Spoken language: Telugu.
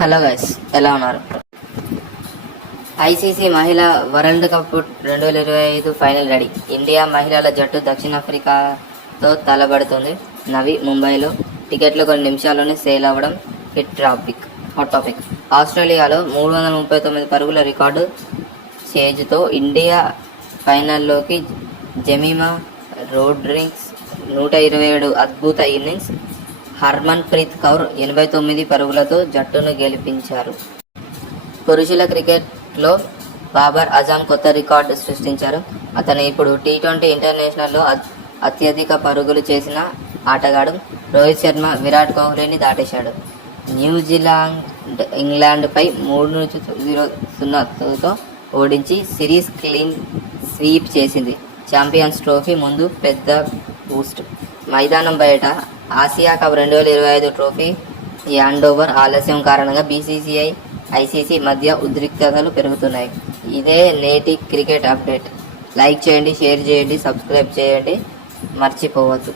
హలో గైస్, ఎలా ఉన్నారు? ఐసీసీ మహిళా world cup 2025 final ready. India మహిళల జట్టు దక్షిణాఫ్రికాతో తలబడుతుంది. నవి ముంబైలో టికెట్లు కొన్ని నిమిషాల్లోనే సేల్ అవ్వడం హాట్ టాపిక్. ఆస్ట్రేలియాలో 339 పరుగుల రికార్డు చేజ్తో ఇండియా ఫైనల్లోకి. జమీమా రోడ్రిగ్స్ 127 అద్భుత ఇన్నింగ్స్. హర్మన్ ప్రీత్ కౌర్ 89 పరుగులతో జట్టును గెలిపించారు. పురుషుల క్రికెట్లో బాబర్ అజమ్ కొత్త రికార్డు సృష్టించారు. అతను ఇప్పుడు టీ20 ఇంటర్నేషనల్లో అత్యధిక పరుగులు చేసిన ఆటగాడు. రోహిత్ శర్మ విరాట్ కోహ్లీని దాటేశాడు. న్యూజిలాండ్ ఇంగ్లాండ్పై 3-0తో ఓడించి సిరీస్ క్లీన్ స్వీప్ చేసింది. ఛాంపియన్స్ ట్రోఫీ ముందు పెద్ద బూస్ట్. మైదానం బయట ఆసియా కప్ 2025 ట్రోఫీ హ్యాండోవర్ ఆలస్యం కారణంగా బీసీసీఐ, ఐసీసీ మధ్య ఉద్రిక్తతలు పెరుగుతున్నాయి. ఇదే నేటి క్రికెట్ అప్డేట్. లైక్ చేయండి, షేర్ చేయండి, సబ్స్క్రైబ్ చేయండి, మర్చిపోవద్దు.